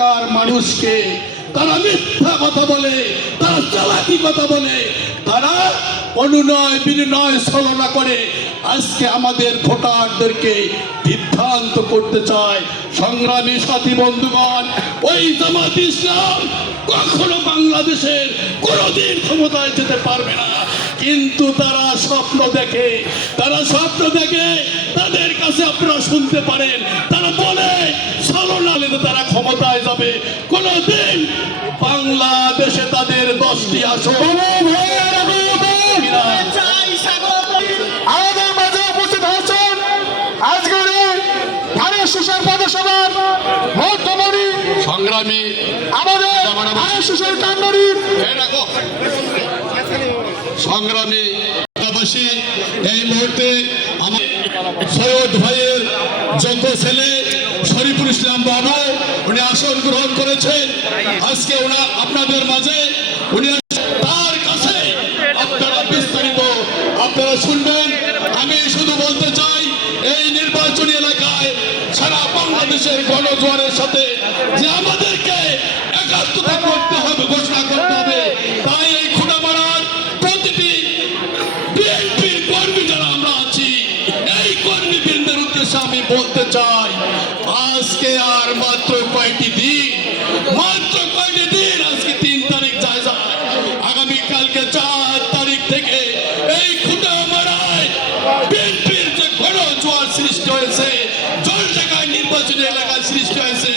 এলাকার মানুষকে তারা মিথ্যা কথা বলে, তারা চালাকি কথা বলে, তারা অনুনয় বিনয় ছলনা করে আজকে আমাদের ভোটারদেরকে বিভ্রান্ত করতে চায়। সংগ্রামী সাথী বন্ধুগণ, ওই জামাত ইসলাম কখনো বাংলাদেশের কোনোদিন ক্ষমতায় যেতে পারবে না, কিন্তু তারা স্বপ্ন দেখে, তাদের কাছে আপনারা শুনতে পারেন, তারা বলে ছলনালে তারা ক্ষমতায় যাবে। কোনোদিন বাংলাদেশে তাদের 10টি আসন আমাদের মাঝে উপস্থিত হয়েছেন আজকের ধানের শীষের পদসভার মধ্যমণি সংগ্রামী আমাদের ধানের শীষের কাণ্ডরীর সংগ্রামী এই মুহূর্তে আমার সৈয়দ ভাইয়ের যোগ্য ছেলে শরীফুল ইসলাম বাবু উনি আসন গ্রহণ করেছেন। আজকে আপনাদের মাঝে উনি তার কাছে আপনারা বিস্তারিত আপনারা শুনবেন। আমি শুধু বলতে চাই, এই নির্বাচনী এলাকায় সারা বাংলাদেশের গণজোয়ারের সাথে যে আমাদেরকে একাত্মতা করতে হবে, ঘোষণা করতে হবে, তাই এই খুঁটামারার প্রতিটি বিএনপির কর্মী যারা আমরা আছি, এই কর্মীবৃন্দের উদ্দেশ্যে আমি বলতে চাই, আজকে আর মাত্র কয়েকটি দিন, আজকে 3 তারিখ যায়, আগামীকালকে 4 তারিখ থেকে এই খুঁটামারায় বিএনপির যে গণজোয়ার সৃষ্টি হয়েছে, জলঢাকায় নির্বাচনী এলাকায় সৃষ্টি হয়েছে,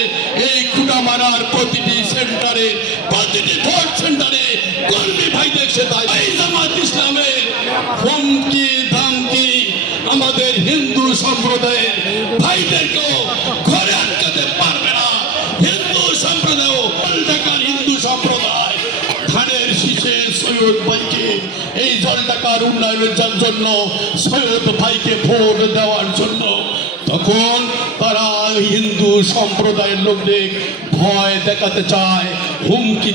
এই খুঁটামারার প্রতিটি সেন্টারে, প্রতিটি ভোট সেন্টারে কর্মী ভাইদের সাথে এই জামাত ইসলামের হুমকি ধামকি আমাদের হিন্দু সম্প্রদায়ের ভাইদেরকেও ঘরে আটকাতে পারবে না। হিন্দু সম্প্রদায়, জলঢাকার হিন্দু সম্প্রদায় ধানের শীষে সৈয়দ ভাইকে, এই জলঢাকার উন্নয়নের জন্য সৈয়দ ভাইকে ভোট দেওয়ার জন্য, তখন তারা হিন্দু সম্প্রদায়ের লোকদের ভয় দেখাতে চায়, হুমকি